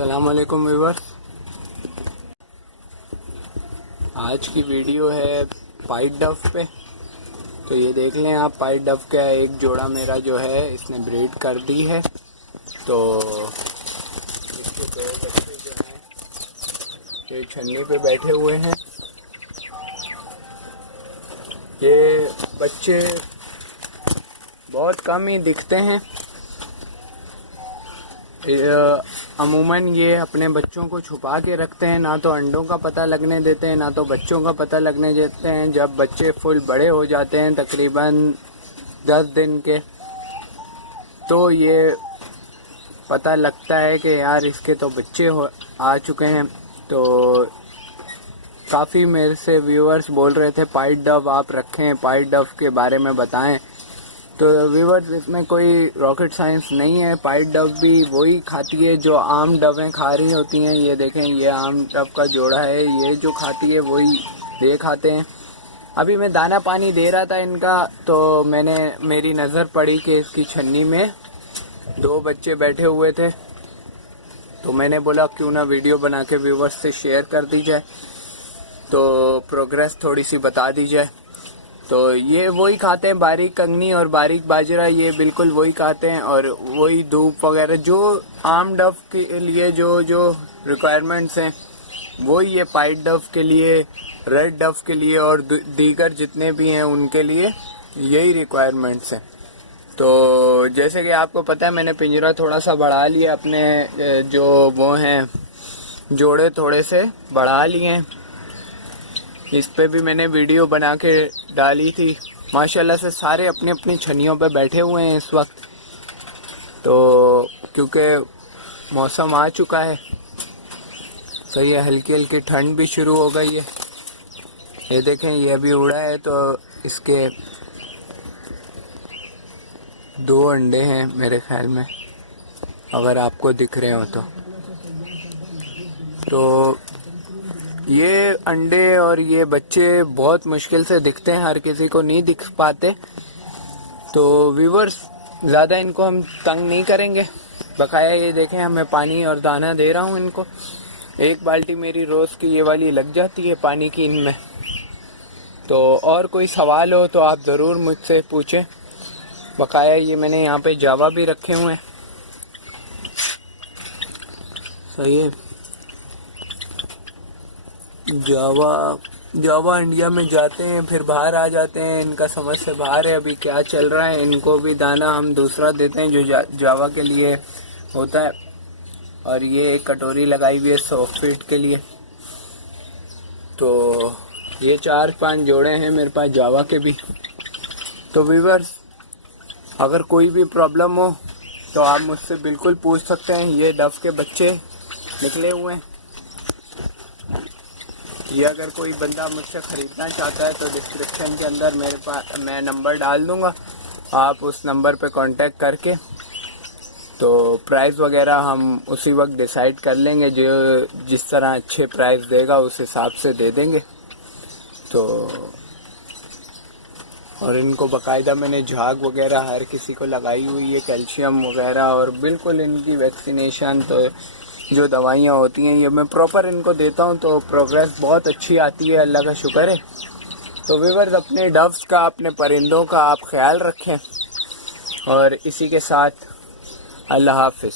अस्सलाम वालेकुम व्यूअर्स। आज की वीडियो है पाइट डव पे। तो ये देख लें आप, पाइट डव का एक जोड़ा मेरा जो है इसने ब्रीड कर दी है। तो इसके दो बच्चे जो हैं ये छन्नी पे बैठे हुए हैं। ये बच्चे बहुत कम ही दिखते हैं। अमूमन ये अपने बच्चों को छुपा के रखते हैं, ना तो अंडों का पता लगने देते हैं ना तो बच्चों का पता लगने देते हैं। जब बच्चे फुल बड़े हो जाते हैं तकरीबन 10 दिन के, तो ये पता लगता है कि यार इसके तो बच्चे आ चुके हैं। तो काफ़ी मेरे से व्यूअर्स बोल रहे थे पाइट डव आप रखें, पाइट डव के बारे में बताएं। तो व्यूअर्स इसमें कोई रॉकेट साइंस नहीं है। पाइट डव भी वही खाती है जो आम डवें खा रही होती हैं। ये देखें, ये आम डव का जोड़ा है, ये जो खाती है वही ये खाते हैं। अभी मैं दाना पानी दे रहा था इनका, तो मेरी नज़र पड़ी कि इसकी छन्नी में 2 बच्चे बैठे हुए थे। तो मैंने बोला क्यों ना वीडियो बना के व्यूअर्स से शेयर कर दी जाए, तो प्रोग्रेस थोड़ी सी बता दी जाए। तो ये वही खाते हैं, बारीक कंगनी और बारीक बाजरा, ये बिल्कुल वही खाते हैं। और वही धूप वगैरह जो आम डव के लिए जो रिक्वायरमेंट्स हैं वही ये पाइट डव के लिए, रेड डव के लिए और दीगर जितने भी हैं उनके लिए यही रिक्वायरमेंट्स हैं। तो जैसे कि आपको पता है मैंने पिंजरा थोड़ा सा बढ़ा लिया, अपने जो वो हैं जोड़े थोड़े से बढ़ा लिए हैं। इस पे भी मैंने वीडियो बना के डाली थी। माशाल्लाह से सारे अपनी अपनी छन्नियों पे बैठे हुए हैं इस वक्त। तो क्योंकि मौसम आ चुका है, सही है, हल्की हल्की ठंड भी शुरू हो गई है। ये देखें, ये अभी उड़ा है तो इसके 2 अंडे हैं मेरे ख्याल में, अगर आपको दिख रहे हो तो ये अंडे और ये बच्चे बहुत मुश्किल से दिखते हैं, हर किसी को नहीं दिख पाते। तो व्यूअर्स ज़्यादा इनको हम तंग नहीं करेंगे। बकाया ये देखें, मैं पानी और दाना दे रहा हूँ इनको। 1 बाल्टी मेरी रोज़ की ये वाली लग जाती है पानी की इनमें। तो और कोई सवाल हो तो आप ज़रूर मुझसे पूछें। बकाया ये मैंने यहाँ पे जावा भी रखे हुए हैं। सही है, जावा इंडिया में जाते हैं फिर बाहर आ जाते हैं, इनका समझ से बाहर है अभी क्या चल रहा है। इनको भी दाना हम दूसरा देते हैं जो जावा के लिए होता है। और ये एक कटोरी लगाई हुई है 100 फीट के लिए। तो ये 4-5 जोड़े हैं मेरे पास जावा के भी। तो व्यूअर्स अगर कोई भी प्रॉब्लम हो तो आप मुझसे बिल्कुल पूछ सकते हैं। ये डव के बच्चे निकले हुए हैं। ये अगर कोई बंदा मुझसे ख़रीदना चाहता है तो डिस्क्रिप्शन के अंदर मैं नंबर डाल दूंगा। आप उस नंबर पे कांटेक्ट करके तो प्राइस वगैरह हम उसी वक्त डिसाइड कर लेंगे। जो जिस तरह अच्छे प्राइस देगा उस हिसाब से दे देंगे। तो और इनको बाकायदा मैंने झाग वगैरह हर किसी को लगाई हुई है, कैल्शियम वगैरह, और बिल्कुल इनकी वैक्सीनेशन, तो जो दवाइयाँ होती हैं ये मैं प्रॉपर इनको देता हूँ। तो प्रोग्रेस बहुत अच्छी आती है, अल्लाह का शुक्र है। तो व्यूअर्स अपने डव्स का, अपने परिंदों का आप ख्याल रखें। और इसी के साथ अल्लाह हाफिज़।